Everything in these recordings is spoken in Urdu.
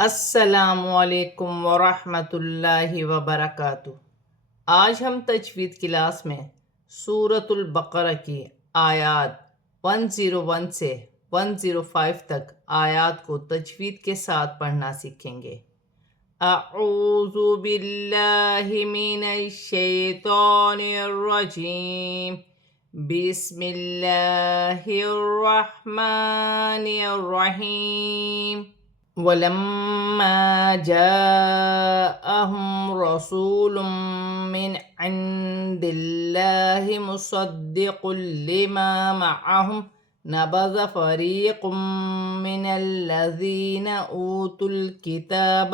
السلام علیکم ورحمۃ اللہ وبرکاتہ۔ آج ہم تجوید کلاس میں سورۃ البقرہ کی آیات 101 سے 105 تک آیات کو تجوید کے ساتھ پڑھنا سیکھیں گے۔ اعوذ باللہ من الشیطان الرجیم، بسم اللہ الرحمن الرحیم۔ وَلَمَّا جَاءَهُمْ رَسُولٌ مِّنْ عِندِ اللَّهِ مُصَدِّقٌ لِّمَا مَعَهُمْ نَبَذَ فَرِيقٌ مِّنَ الَّذِينَ أُوتُوا الْكِتَابَ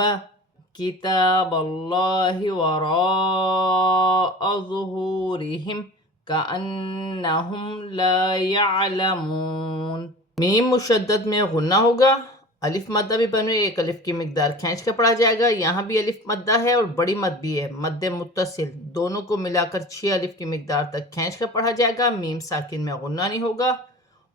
كِتَابَ اللَّهِ وَرَاءَ ظُهُورِهِمْ كَأَنَّهُمْ لَا يَعْلَمُونَ۔ میم مشدد میں غنہ ہوگا، الف مدہ بھی بن رہی ہے، ایک الف کی مقدار کھینچ کے پڑھا جائے گا۔ یہاں بھی الف مدہ ہے اور بڑی مد بھی ہے، مد متصل، دونوں کو ملا کر 6 الف کی مقدار تک کھینچ کے پڑھا جائے گا۔ میم ساکن میں غنہ نہیں ہوگا۔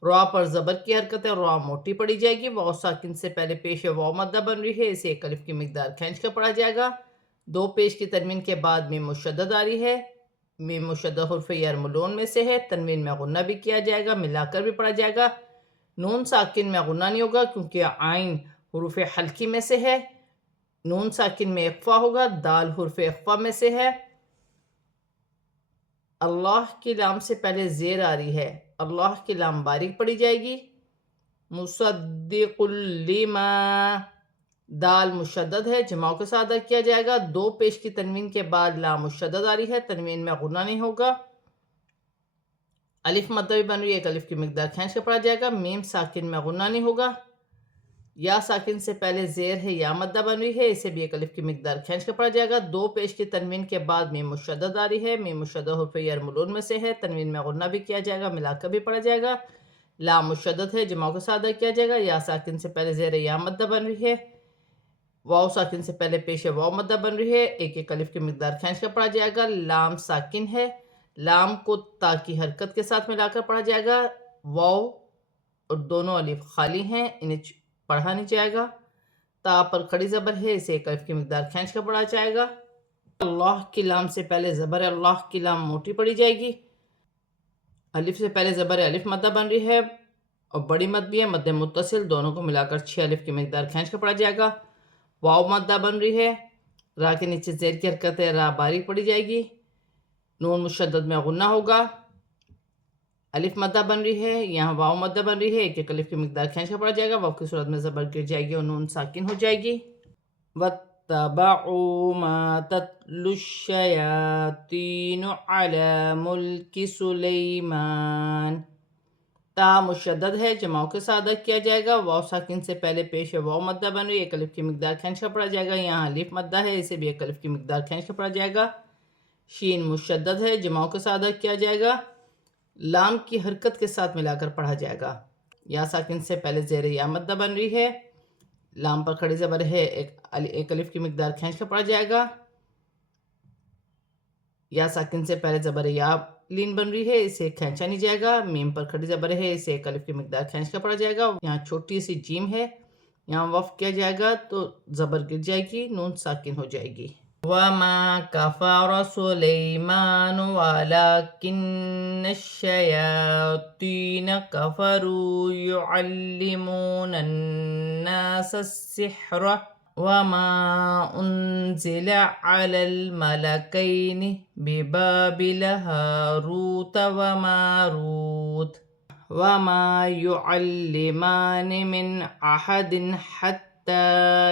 را پر زبر کی حرکت ہے، را موٹی پڑھی جائے گی۔ واو ساکن سے پہلے پیش واو مدہ بن رہی ہے، اسے ایک الف کی مقدار کھینچ کے پڑھا جائے گا۔ دو پیش کی تنوین کے بعد میم مشدد آ رہی ہے، میم مشدد حرف یرملون میں سے ہے، تنوین میں غنہ بھی کیا جائے گا، ملا کر بھی پڑھا جائے گا۔ نون ساکن میں غنہ نہیں ہوگا کیونکہ عین حروف حلقی میں سے ہے، نون ساکن میں اخفا ہوگا، دال حرف اخفا میں سے ہے۔ اللہ کی لام سے پہلے زیر آ رہی ہے، اللہ کی لام باریک پڑھی جائے گی۔ مصدق لما، دال مشدد ہے، جماؤں کے ساتھ ادا کیا جائے گا۔ دو پیش کی تنوین کے بعد لام مشدد آ رہی ہے، تنوین میں غنہ نہیں ہوگا۔ الف مدہ بھی بن رہی ہے، ایک الف کی مقدار کھینچ کے پڑھا جائے گا۔ میم ساکن میں غنہ نہیں ہوگا۔ یا ساکن سے پہلے زیر ہے، یا مدہ بن رہی ہے، اسے بھی ایک الف کی مقدار کھینچ کے پڑھا جائے گا۔ دو پیش کی تنوین کے بعد میم مشدد آ رہی ہے، میم مشدد حرف یرملون میں سے ہے، تنوین میں غنہ بھی کیا جائے گا، ملا کر بھی پڑھا جائے گا۔ لام مشدد ہے، جماؤں کے ساتھ ادا کیا جائے گا۔ یا ساکن سے پہلے زیر ہے، یا مدہ بن رہی ہے۔ واو ساکن سے پہلے پیش واو مدہ بن رہی ہے، ایک ایک الف کی مقدار کھینچ کر پڑھا جائے گا۔ لام ساکن ہے، لام کو تا کی حرکت کے ساتھ ملا کر پڑھا جائے گا۔ واو اور دونوں الف خالی ہیں، انہیں پڑھا نہیں جائے گا۔ تا پر کھڑی زبر ہے، اسے ایک الف کی مقدار کھینچ کر پڑھا جائے گا۔ اللہ کی لام سے پہلے زبر ہے، اللہ کی لام موٹی پڑھی جائے گی۔ الف سے پہلے زبر ہے، الف مدہ بن رہی ہے اور بڑی مد بھی ہے، مد متصل، دونوں کو ملا کر 6 الف کی مقدار کھینچ کر پڑھا جائے گا۔ واو مدہ بن رہی ہے، را کے نیچے زیر کی حرکت ہے، را باریک پڑھی جائے گی۔ نون مشدد میں غنہ ہوگا۔ الف مدہ بن رہی ہے، یہاں واو مدہ بن رہی ہے، ایک ایک الف کی مقدار کھینچ کر پڑھا جائے گا۔ واو کی صورت میں زبر گر جائے گی اور نون ساکن ہو جائے گی۔ وَاتَّبَعُوا مَا تَتْلُو الشَّيَاطِينُ عَلَى مُلْكِ سُلَيْمَانَ، تا مشدد ہے، جماؤں کے ساتھ ادا کیا جائے گا۔ واو ساکن سے پہلے پیش واو مدہ بن رہی ہے، ایک الف کی مقدار کھینچ کر پڑھا جائے گا۔ یہاں الف مدہ ہے، اسے بھی ایک الف کی مقدار کھینچ کر پڑھا جائے گا۔ شین مشدد ہے، جماؤں کے ساتھ ادا کیا جائے گا، لام کی حرکت کے ساتھ ملا کر پڑھا جائے گا۔ یا ساکن سے پہلے زیر یا مدہ بن رہی ہے، لام پر کھڑی زبر ہے، ایک الف کی مقدار کھینچ کر پڑھا جائے گا۔ یا ساکن سے پہلے زبر یا لین بن رہی ہے، اسے کھینچا نہیں جائے گا۔ میم پر کھڑی زبر ہے، اسے ایک الف کی مقدار کھینچ کر پڑھا جائے گا۔ یہاں چھوٹی سی جیم ہے، یہاں وقف کیا جائے گا تو زبر گر جائے گی، نون ساکن ہو جائے گی۔ وَمَا كَفَرَ سُلَيْمَانُ وَلَكِنَّ الشَّيَاطِينَ كَفَرُوا يُعَلِّمُونَ النَّاسَ السِّحْرَ وَمَا أُنزِلَ عَلَى الْمَلَكَيْنِ بِبَابِلَ هَارُوتَ وَمَارُوتَ وَمَا يُعَلِّمَانِ مِنْ أَحَدٍ حَتَّى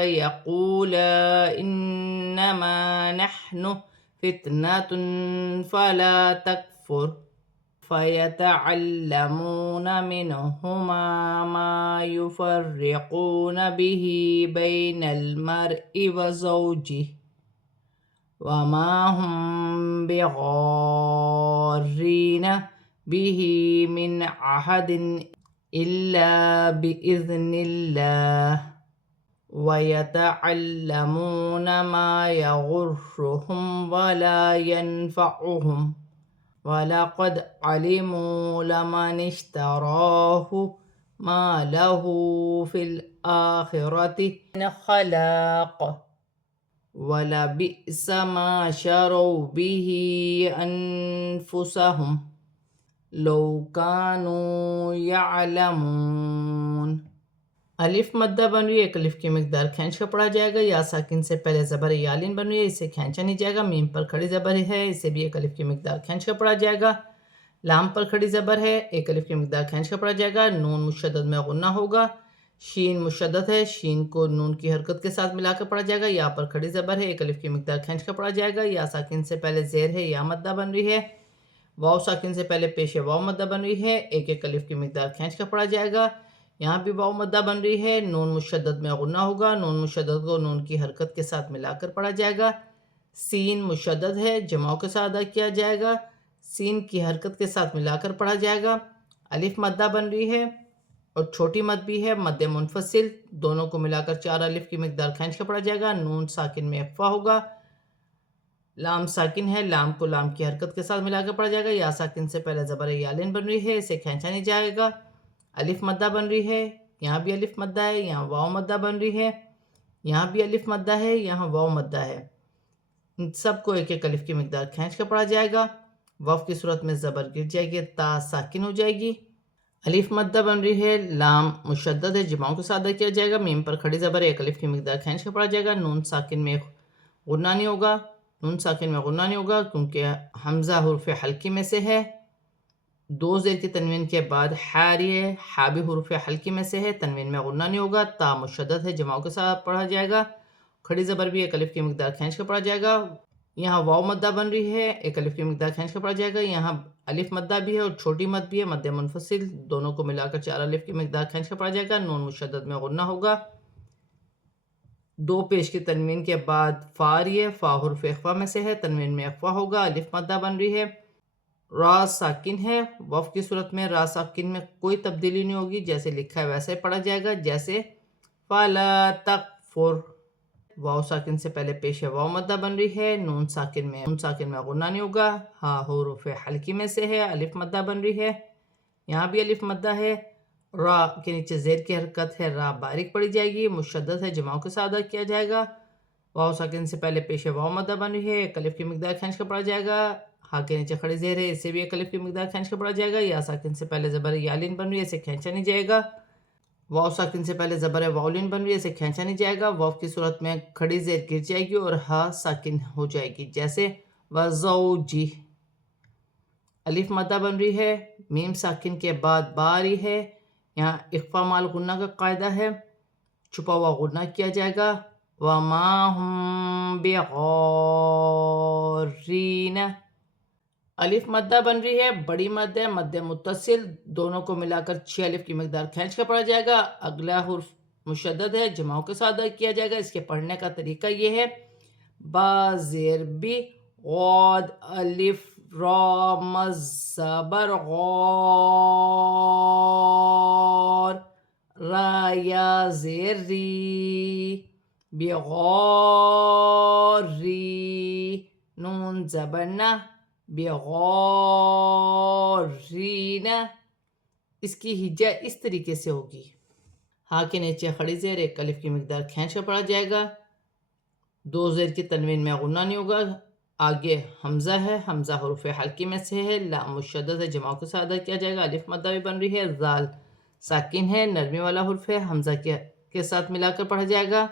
يَقُولَا إِنَّمَا نَحْنُ فِتْنَةٌ فَلَا تَكْفُرْ فَيَتَعَلَّمُونَ مِنْهُمَا مَا يُفَرِّقُونَ بِهِ بَيْنَ الْمَرْءِ وَزَوْجِهِ وَمَا هُمْ بِضَارِّينَ بِهِ مِنْ أَحَدٍ إِلَّا بِإِذْنِ اللَّهِ وَيَتَعَلَّمُونَ مَا يَضُرُّهُمْ وَلَا يَنفَعُهُمْ وَلَقَدْ عَلِمُوا لَمَنِ اشْتَرَاهُ مَا لَهُ فِي الآخرة خلاق وَلَبِئْسَ مَا شَرَوْا بِهِ أَنفُسَهُمْ لَوْ كَانُوا يَعْلَمُونَ۔ الف مدہ بن رہی ہے، ایک الف کی مقدار کھینچ کر پڑھا جائے گا۔ یا ساکن سے پہلے زبر یالین بن رہی ہے، اسے کھینچا نہیں جائے گا۔ میم پر کھڑی زبر ہے، اسے بھی ایک الف کی مقدار کھینچ کر پڑھا جائے گا۔ لام پر کھڑی زبر ہے، ایک الف کی مقدار کھینچ کر پڑھا جائے گا۔ نون مشدد میں غنہ ہوگا۔ شین مشدد ہے، شین کو نون کی حرکت کے ساتھ ملا کر پڑھا جائے گا۔ یا پر کھڑی زبر ہے، ایک الف کی مقدار کھینچ کر پڑھا جائے گا۔ یا ساکن سے پہلے زیر ہے، یا مدہ بن رہی ہے۔ واو ساکن سے پہلے پیش واو مدہ بن رہی ہے، ایک ایک الف کی مقدار کھینچ کر پڑھا جائے گا۔ یہاں بھی واو مدہ بن رہی ہے، نون مشدد میں غنہ ہوگا۔ نون مشدد کو نون کی حرکت کے ساتھ ملا کر پڑھا جائے گا۔ سین مشدد ہے، جمعوں کے ساتھ ادا کیا جائے گا۔ سین کی حرکت کے ساتھ ملا کر پڑھا جائے گا۔ الف مدہ بن رہی ہے اور چھوٹی مد بھی ہے، مد منفصل، دونوں کو ملا کر 4 الف کی مقدار کھینچ کر پڑھا جائے گا۔ نون ساکن میں اخفا ہوگا۔ لام ساکن ہے، لام کو لام کی حرکت کے ساتھ ملا کر پڑھا جائے گا۔ یا ساکن سے پہلے زبر یالین بن رہی ہے، اسے کھینچا نہیں جائے گا۔ الف مدہ بن رہی ہے، یہاں بھی الف مدہ ہے، یہاں واو مدہ بن رہی ہے، یہاں بھی الف مدہ ہے، یہاں واو مدہ ہے۔ ان سب کو ایک ایک الف کی مقدار کھینچ کر پڑھا جائے گا۔ وف کی صورت میں زبر گر جائے گی، تا ساکن ہو جائے گی۔ الف مدہ بن رہی ہے، لام مشدد ہے، جمعوں کو سادہ کیا جائے گا۔ میم پر کھڑی زبر ایک الف کی مقدار کھینچ کر پڑھا جائے گا۔ نون ساکن میں غنہ نہیں ہوگا، نون ساکن میں غنہ نہیں ہوگا کیونکہ حمزہ حرف حلقی میں سے ہے۔ دو زیر کی تنوین کے بعد حاری ہے، حا بھی حرف حلقی میں سے ہے، تنوین میں غنہ نہیں ہوگا۔ تا مشدد ہے، جمعوں کے ساتھ پڑھا جائے گا۔ کھڑی زبر بھی ایک الف کی مقدار کھینچ کر پڑھا جائے گا۔ یہاں واو مدہ بن رہی ہے، ایک الف کی مقدار کھینچ کر پڑھا جائے گا۔ یہاں الف مدہ بھی ہے اور چھوٹی مد بھی ہے، مد منفصل، دونوں کو ملا کر 4 الف کی مقدار کھینچ کر پڑھا جائے گا۔ نون مشدد میں غنہ ہوگا۔ دو پیش کی تنوین کے بعد فا رہی ہے، فا حرف اخفا میں سے ہے، تنوین میں اخفا ہوگا۔ الف مدہ بن رہی ہے، را ساکن ہے، وف کی صورت میں را ساکن میں کوئی تبدیلی نہیں ہوگی، جیسے لکھا ہے ویسے پڑھا جائے گا، جیسے فَلَا تَكْفُرْ۔ واو ساکن سے پہلے پیش واو مدہ بن رہی ہے، نون ساکن میں غنہ نہیں ہوگا، ہا حروف حلقی میں سے ہے، الف مدہ بن رہی ہے، یہاں بھی الف مدہ ہے۔ را کے نیچے زیر کی حرکت ہے، را باریک پڑی جائے گی، مشدد ہے، جمعوں کے ساتھ ادا کیا جائے گا۔ واو ساکن سے پہلے پیش واو مدہ بن رہی ہے، ایک الف کی مقدار کھینچ کر پڑھا جائے گا۔ ہا کے نیچے کھڑی زیر ہے، اسے بھی ایک الف کی مقدار کھینچ کر پڑھا جائے گا۔ یا ساکن سے پہلے زبر یالین بن رہی ہے، اسے کھینچا نہیں جائے گا۔ واو ساکن سے پہلے زبر واولین بن رہی ہے، اسے کھینچا نہیں جائے گا۔ واو کی صورت میں کھڑی زیر گر جائے گی اور ہا ساکن ہو جائے گی، جیسے وَزَوْجِهِ۔ الف مدہ بن رہی ہے، میم ساکن کے بعد با رہی ہے، یہاں اخفا مال غنہ کا قاعدہ ہے، چھپا ہوا غنہ کیا جائے گا۔ وَمَا هُمْ بِغَارِّينَ۔ الف مدہ بن رہی ہے، بڑی مد ہے، مد متصل، دونوں کو ملا کر 6 الف کی مقدار کھینچ کر پڑھا جائے گا۔ اگلا حرف مشدد ہے، جمعوں کے ساتھ ادا کیا جائے گا۔ اس کے پڑھنے کا طریقہ یہ ہے، با زیر بی، غاد الف را مزبر غار، را یا زیر ری، بغاری، نون زبرنا، بغارین۔ اس کی ہجہ اس طریقے سے ہوگی، ہا کے نیچے کھڑی زیر، ایک الف کی مقدار کھینچ کر پڑھا جائے گا۔ دو زیر کی تنوین میں غنہ نہیں ہوگا۔ آگے حمزہ ہے، حمزہ حروف حلقی میں سے ہے، لام مشدد ہے، جمعوں کے ساتھ ادا کیا جائے گا۔ الف مدہ بھی بن رہی ہے، زال ساکن ہے، نرمی والا حرف ہے، حمزہ کے ساتھ ملا کر پڑھا جائے گا۔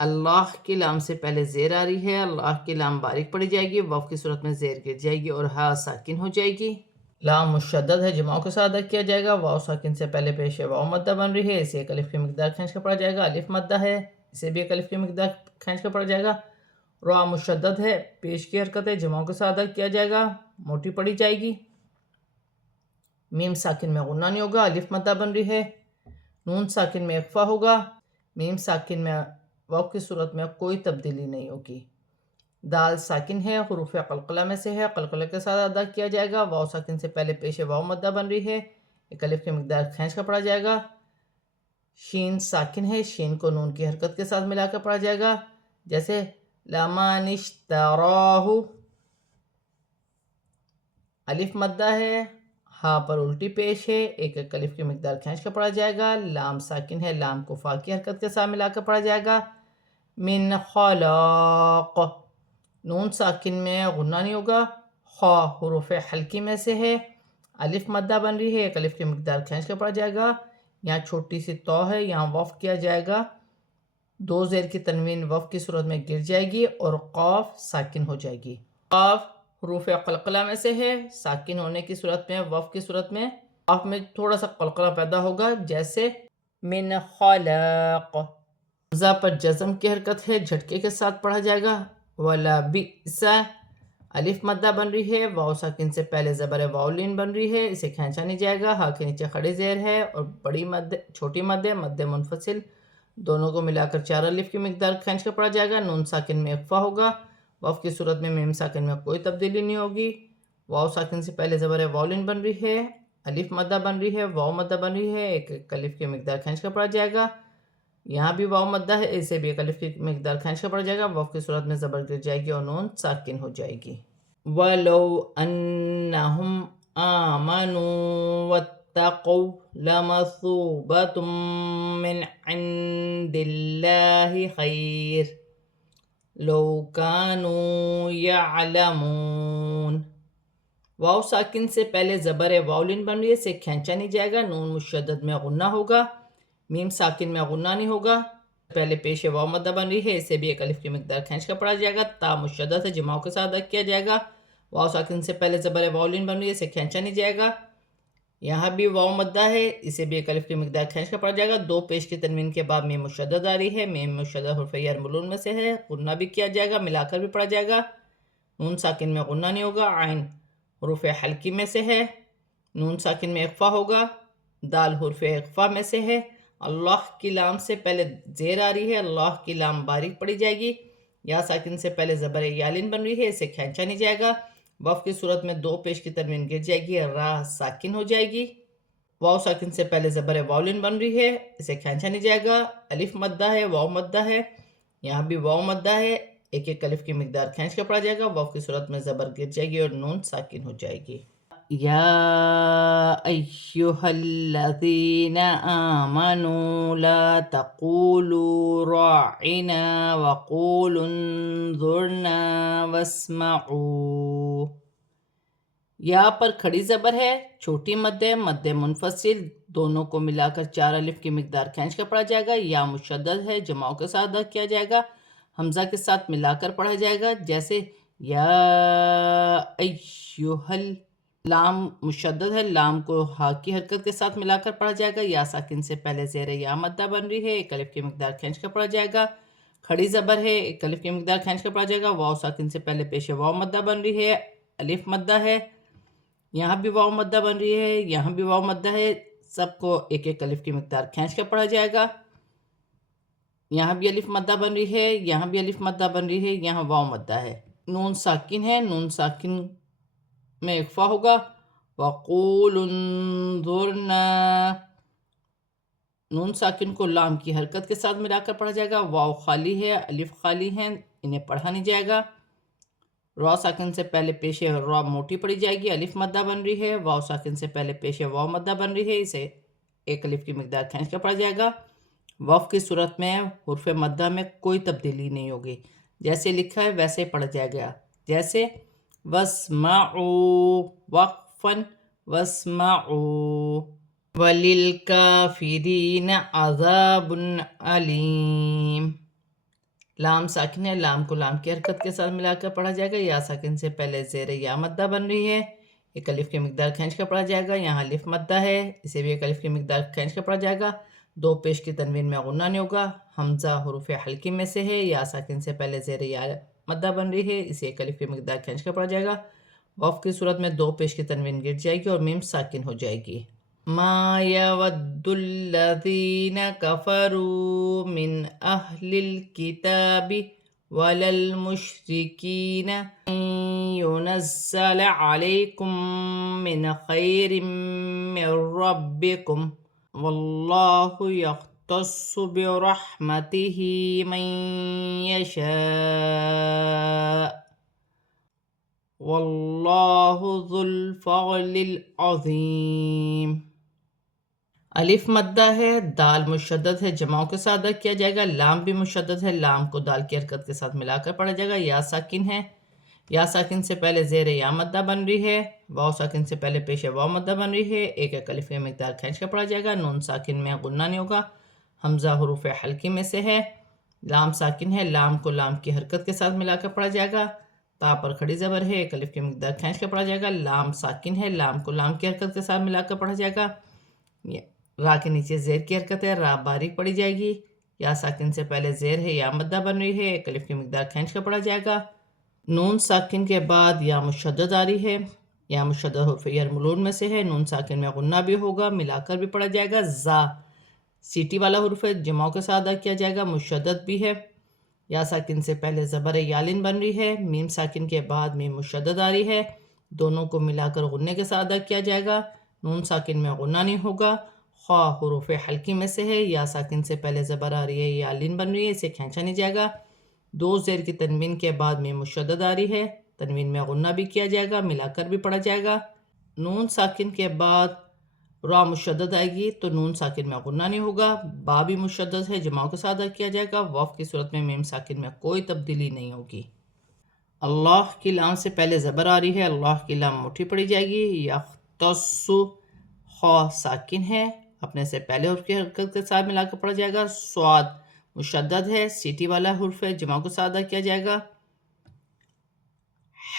اللہ کی لام سے پہلے زیر آ رہی ہے، اللہ کی لام باریک پڑی جائے گی، وف کی صورت میں زیر گر جائے گی اور ہا ساکن ہو جائے گی۔ لام مشدد ہے، جمعوں کے ساتھ ادا کیا جائے گا۔ واو ساکن سے پہلے پیش واو مدہ بن رہی ہے، اسے ایک الف کی مقدار کھینچ کر پڑھا جائے گا۔ الف مدہ ہے، اسے بھی ایک الف کی مقدار کھینچ کر پڑھا جائے گا۔ را مشدد ہے، پیش کی حرکت ہے، جمعوں کے ساتھ ادا کیا جائے گا، موٹی پڑی جائے گی۔ میم ساکن میں غنہ نہیں ہوگا، الف مدہ بن رہی ہے، نون ساکن میں اخفا ہوگا، میم ساکن میں واو کی صورت میں کوئی تبدیلی نہیں ہوگی۔ دال ساکن ہے، حروف قلقلہ میں سے ہے، قلقلہ کے ساتھ ادا کیا جائے گا۔ واو ساکن سے پہلے پیش واو مدہ بن رہی ہے، ایک الف کی مقدار کھینچ کر پڑھا جائے گا۔ شین ساکن ہے، شین کو نون کی حرکت کے ساتھ ملا کر پڑھا جائے گا، جیسے لَمَنِ اشْتَرَاهُ۔ الف مدہ ہے، ہا پر الٹی پیش ہے، ایک ایک الف کی مقدار کھینچ کر پڑھا جائے گا۔ لام ساکن ہے، لام کو فا کی حرکت کے ساتھ ملا کر پڑھا جائے گا۔ من خلق، نون ساکن میں غنہ نہیں ہوگا۔ خا حروف حلقی میں سے ہے، الف مدہ بن رہی ہے، ایک الف کی مقدار کھینچ کر پڑھا جائے گا۔ یہاں چھوٹی سی تو ہے، یہاں وقف کیا جائے گا، دو زیر کی تنوین وقف کی صورت میں گر جائے گی اور قاف ساکن ہو جائے گی۔ قاف حروف قلقلہ میں سے ہے، ساکن ہونے کی صورت میں وقف کی صورت میں قاف میں تھوڑا سا قلقلہ پیدا ہوگا، جیسے من خلق۔ حمزہ پر جزم کی حرکت ہے، جھٹکے کے ساتھ پڑھا جائے گا۔ ولا بئس، الف مدہ بن رہی ہے، واو ساکن سے پہلے زبر واولین بن رہی ہے، اسے کھینچا نہیں جائے گا۔ ہا کے نیچے کھڑی زیر ہے اور بڑی مد چھوٹی مد مد منفصل، دونوں کو ملا کر 4 الف کی مقدار کھینچ کر پڑھا جائے گا۔ نون ساکن میں اخفا ہوگا، وقف کی صورت میں میم ساکن میں کوئی تبدیلی نہیں ہوگی۔ واو ساکن سے پہلے زبر واولین بن رہی ہے، الف مدہ بن رہی ہے، واو مدہ بن رہی ہے، ایک ایک الف کی مقدار کھینچ کر پڑھا جائے گا۔ یہاں بھی واو مدہ ہے، اسے بھی ایک الف کی مقدار کھینچ کر پڑھا جائے گا، وقف کی صورت میں زبر گر جائے گی اور نون ساکن ہو جائے گی۔ وَلَوْ أَنَّهُمْ آمَنُوا وَاتَّقَوْا لَمَثُوبَةٌ مِّنْ عِندِ اللَّهِ خَيْرٌ لَوْ كَانُوا يَعْلَمُونَ۔ واو ساکن سے پہلے زبر واولین بن رہی ہے، اسے کھینچا نہیں جائے گا، نون مشدد میں غنہ ہوگا، میم ساکن میں غنہ نہیں ہوگا۔ پہلے پیش واو مدہ بن رہی ہے، اسے بھی ایک الف کی مقدار کھینچ کر پڑھا جائے گا۔ تا مشدد ہے، جماؤں کے ساتھ ادا کیا جائے گا۔ واو ساکن سے پہلے زبر واولین بن رہی ہے، اسے کھینچا نہیں جائے گا۔ یہاں بھی واو مدہ ہے، اسے بھی ایک الف کی مقدار کھینچ کر پڑھا جائے گا۔ دو پیش کی تنوین کے بعد میم مشدد آ رہی ہے، میم مشدد حرف یرملون میں سے ہے، غنہ بھی کیا جائے گا، ملا کر بھی پڑھا جائے گا۔ نون ساکن میں غنہ نہیں ہوگا۔ عین حروف حلقی میں سے ہے، نون ساکن میں اخفا ہوگا۔ دال حرف اخفا میں سے ہے۔ اللہ کی لام سے پہلے زیر آ رہی ہے، اللہ کی لام باریک پڑھی جائے گی۔ یا ساکن سے پہلے زبر یالین بن رہی ہے، اسے کھینچا نہیں جائے گا، وقف کی صورت میں دو پیش کی تنوین گر جائے گی، راہ ساکن ہو جائے گی۔ واو ساکن سے پہلے زبر واولین بن رہی ہے، اسے کھینچا نہیں جائے گا، الف مدہ ہے، واو مدہ ہے، یہاں بھی واو مدہ ہے، ایک ایک الف کی مقدار کھینچ کر پڑھا جائے گا، وقف کی صورت میں زبر گر جائے گی اور نون ساکن ہو جائے گی۔ یا ایہا الذین آمنوا لا تقولوا راعنا وقولوا انظرنا واسمعوا۔ یا پر کھڑی زبر ہے، چھوٹی مد مد منفصل، دونوں کو ملا کر 4 الف کی مقدار کھینچ کر پڑھا جائے گا۔ یا مشدد ہے، جماؤں کے ساتھ ادا کیا جائے گا، حمزہ کے ساتھ ملا کر پڑھا جائے گا، جیسے یا ایہا۔ لام مشدد ہے، لام کو ہا کی حرکت کے ساتھ ملا کر پڑھا جائے گا۔ یا ساکن سے پہلے زیر یا مدہ بن رہی ہے، ایک الف کی مقدار کھینچ کر پڑھا جائے گا۔ کھڑی زبر ہے، ایک الف کی مقدار کھینچ کر پڑھا جائے گا۔ واو ساکن سے پہلے پیش واو مدہ بن رہی ہے، الف مدہ ہے، یہاں بھی واو مدہ بن رہی ہے، یہاں بھی واو مدہ ہے، سب کو ایک ایک الف کی مقدار کھینچ کر پڑھا جائے گا۔ یہاں بھی الف مدہ بن رہی ہے، یہاں بھی الف مدہ بن رہی ہے، یہاں واو مدہ ہے۔ نون ساکن ہے، نون ساکن میں اخفا ہوگا۔ وَقُولُ انظُرْنَا، نون ساکن کو لام کی حرکت کے ساتھ ملا کر پڑھا جائے گا۔ واو خالی ہے، الف خالی ہے، انہیں پڑھا نہیں جائے گا۔ را ساکن سے پہلے پیش را موٹی پڑھی جائے گی، الف مدہ بن رہی ہے۔ واو ساکن سے پہلے پیش واو مدہ بن رہی ہے، اسے ایک الف کی مقدار کھینچ کر پڑھا جائے گا۔ وقف کی صورت میں حرف مدہ میں کوئی تبدیلی نہیں ہوگی، جیسے لکھا ہے ویسے پڑھا جائے گا، جیسے وَاسْمَعُوا وقفاً وَاسْمَعُوا وَلِلْكَافِرِينَ عَذَابٌ عَلِيمٌ۔ لام ساکن ہے، لام کو لام کی حرکت کے ساتھ ملا کر پڑھا جائے گا۔ یا ساکن سے پہلے زیر یا مدہ بن رہی ہے، ایک الف کی مقدار کھینچ کر پڑھا جائے گا۔ یہاں الف مدہ ہے، اسے بھی ایک الف کی مقدار کھینچ کر پڑھا جائے گا، دو پیش کی تنوین میں غنہ نہیں ہوگا۔ حمزہ حروف حلقی میں سے ہے، یا ساکن سے پہلے زیر یا مدہ بن رہی ہے، اسے ایک الف کی مقدار کھینچ کر پڑھا جائے گا، وقف کی صورت میں دو پیش کی تنوین گر جائے گی اور میم ساکن ہو جائے گی۔ ما يود الذين كفروا من أهل الكتاب ولا المشركين أن ينزل عليكم من خير من ربكم والله يختص برحمته من يشاء واللہ ذو الفضل العظیم۔ الف مدہ ہے، دال مشدد ہے، جماؤں کے ساتھ ادا کیا جائے گا، لام بھی مشدد ہے، لام کو دال کی حرکت کے ساتھ ملا کر پڑھا جائے گا۔ یا ساکن ہے، یا ساکن سے پہلے زیر یا مدہ بن رہی ہے، واو ساکن سے پہلے پیش واو مدہ بن رہی ہے، ایک ایک الف کی مقدار کھینچ کر پڑھا جائے گا۔ نون ساکن میں غنہ نہیں ہوگا، حمزہ حروف حلقی میں سے ہے۔ لام ساکن ہے، لام کو لام کی حرکت کے ساتھ ملا کر پڑھا جائے گا، تا پر کھڑی زبر ہے، ایک الف کی مقدار کھینچ کر پڑھا جائے گا۔ لام ساکن ہے، لام کو لام کی حرکت کے ساتھ ملا کر پڑھا جائے گا۔ را کے نیچے زیر کی حرکت ہے، را باریک پڑھی جائے گی۔ یا ساکن سے پہلے زیر ہے، یا مدہ بن رہی ہے، ایک الف کی مقدار کھینچ کر پڑھا جائے گا۔ نون ساکن کے بعد یا مشدد آ رہی ہے، یا مشدد حرف یرملون میں سے ہے، نون ساکن میں غنہ بھی ہوگا، ملا کر بھی پڑھا جائے گا۔ زا سیٹی والا حرف ہے، جماؤں کے ساتھ ادا کیا جائے گا، مشدد بھی ہے۔ یا ساکن سے پہلے زبر یالن بن رہی ہے، میم ساکن کے بعد میم مشدد آ رہی ہے، دونوں کو ملا کر غنے کے ساتھ ادا کیا جائے گا، نون ساکن میں غنہ نہیں ہوگا۔ خا حروف حلقی میں سے ہے، یا ساکن سے پہلے زبر آ رہی ہے، یالن بن رہی ہے، اسے کھینچا نہیں جائے گا۔ دو زیر کی تنوین کے بعد میں مشدد آ رہی ہے، تنوین میں غنہ بھی کیا جائے گا، ملا کر بھی پڑھا جائے گا۔ نون ساکن کے بعد را مشدد آئے گی تو نون ساکن میں غنہ نہیں ہوگا، با بھی مشدد ہے، جماؤں کے ساتھ ادا کیا جائے گا، وقف کی صورت میں میم ساکن میں کوئی تبدیلی نہیں ہوگی۔ اللہ کی لام سے پہلے زبر آ رہی ہے، اللہ کی لام مٹھی پڑھی جائے گی۔ یختص خا ساکن ہے، اپنے سے پہلے حرف کی حرکت کے ساتھ ملا کر پڑھا جائے گا۔ سواد مشدد ہے، سیٹی والا حرف ہے، جماؤں کے ساتھ ادا کیا جائے گا۔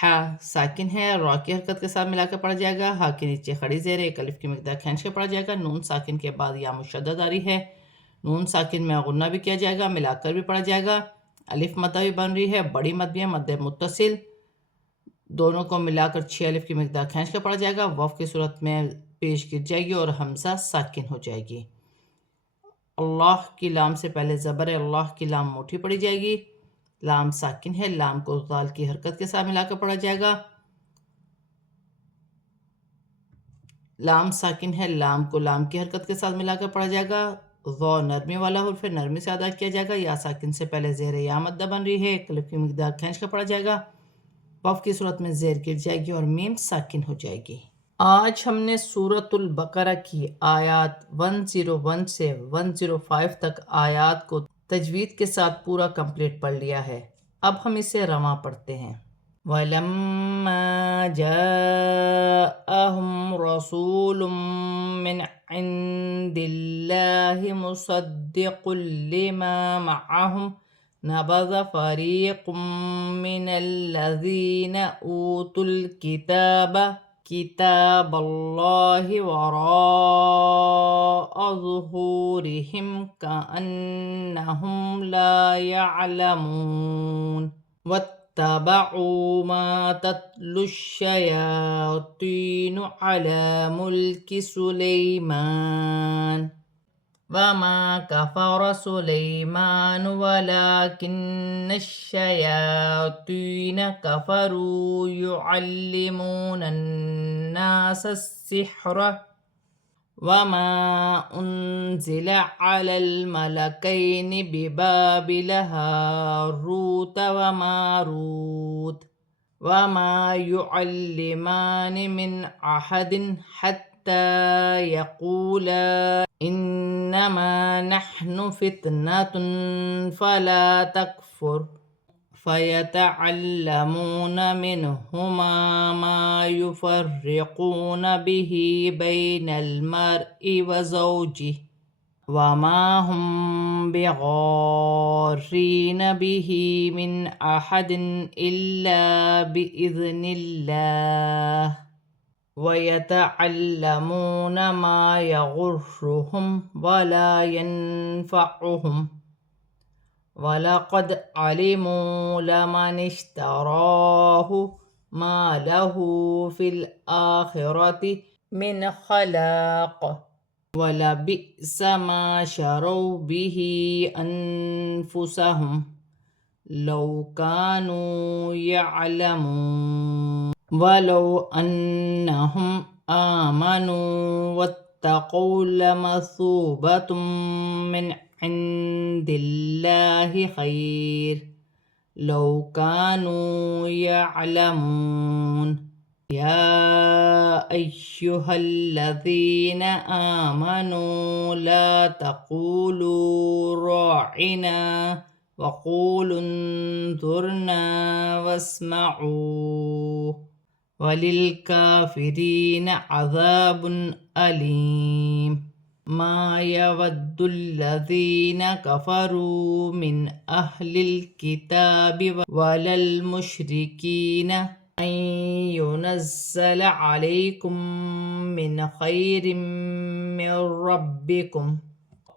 ہا ساکن ہے، را کی حرکت کے ساتھ ملا کر پڑھا جائے گا، ہا کے نیچے کھڑی زیر ایک الف کی مقدار کھینچ کے پڑھا جائے گا۔ نون ساکن کے بعد یا مشدد آ رہی ہے، نون ساکن میں غنہ بھی کیا جائے گا، ملا کر بھی پڑھا جائے گا۔ الف مدہ بھی بن رہی ہے، بڑی مد بھی ہے، مد متصل، دونوں کو ملا کر 6 الف کی مقدار کھینچ کر پڑھا جائے گا، وقف کی صورت میں پیش گر جائے گی اور حمزہ ساکن ہو جائے گی۔ اللہ کی لام سے پہلے زبر ہے، اللہ کی لام موٹھی پڑھی جائے گی، لام ساکن ہے، لام کو ذال کی حرکت کے ساتھ ملا کر پڑھا جائے گا۔ لام ساکن ہے، لام کو لام کی حرکت کے ساتھ ملا کر پڑھا جائے گا۔ ذو نرمی والا حرف ہے، نرمی سے ادا کیا جائے گا، یا ساکن سے پہلے زیر یا مدہ بن رہی ہے، ایک الف کی مقدار کھینچ کر پڑھا جائے گا، وقف کی صورت میں زیر گر جائے گی اور میم ساکن ہو جائے گی۔ آج ہم نے سورۃ البقرہ کی آیات 101 سے 105 تک آیات کو تجوید کے ساتھ پورا کمپلیٹ پڑھ لیا ہے، اب ہم اسے رواں پڑھتے ہیں۔ وَلَمَّا جَاءَهُمْ رَسُولٌ مِّنْ عِندِ اللَّهِ مُصَدِّقٌ لِّمَا مَعَهُمْ نَبَذَ فَرِيقٌ مِّنَ الَّذِينَ أُوتُوا الْكِتَابَ كِتَابَ اللَّهِ وَرَاءَ ظُهُورِهِمْ كَأَنَّهُمْ لَا يَعْلَمُونَ وَاتَّبَعُوا مَا تَتْلُو الشَّيَاطِينُ عَلَى مُلْكِ سُلَيْمَانَ وَمَا كَفَرَ سُلَيْمَانُ وَلَكِنَّ الشَّيَاطِينَ كَفَرُوا يُعَلِّمُونَ النَّاسَ السِّحْرَ وَمَا أُنزِلَ عَلَى الْمَلَكَيْنِ بِبَابِلَ هَارُوتَ وَمَارُوتَ وَمَا يُعَلِّمَانِ مِنْ أَحَدٍ حَتَّى يَقُولَا إِنَّمَا نَحْنُ فِتْنَةٌ فَلَا تَكْفُرْ فَيَتَعَلَّمُونَ مِنْهُمَا مَا يُفَرِّقُونَ بِهِ بَيْنَ الْمَرْءِ وَزَوْجِهِ وَمَا هُمْ بِضَارِّينَ بِهِ مِنْ أَحَدٍ إِلَّا بِإِذْنِ اللَّهِ وَيَتَعَلَّمُونَ مَا يَضُرُّهُمْ وَلَا يَنفَعُهُمْ وَلَقَدْ عَلِمُوا لَمَنِ اشْتَرَاهُ مَا لَهُ فِي الْآخِرَةِ مِنْ خَلَاقٍ وَلَبِئْسَ مَا شَرَوْا بِهِ أَنفُسَهُمْ لَوْ كَانُوا يَعْلَمُونَ وَلَوْ أَنَّهُمْ آمَنُوا وَاتَّقَوْا لَمَثُوبَةٌ مِّنْ عِندِ اللَّهِ خَيْرٌ لو كانوا يعلمون يا أيها الذين آمنوا لا تقولوا راعنا وقولوا انظرنا واسمعوا وللكافرين عذاب أليم ما يود الذين كفروا من أهل الكتاب ولا المشركين أن ينزل عليكم من خير من ربكم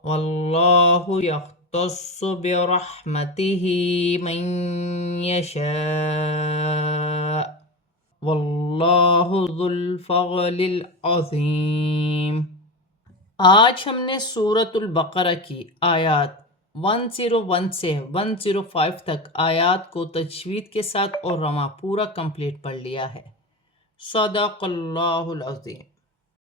والله يختص برحمته من يشاء واللہ ذو الفضل العظیم۔ آج ہم نے سورۃ البقرہ کی آیات 101 سے 105 تک آیات کو تجوید کے ساتھ اور رواں پورا کمپلیٹ پڑھ لیا ہے۔ صدق اللہ العظیم۔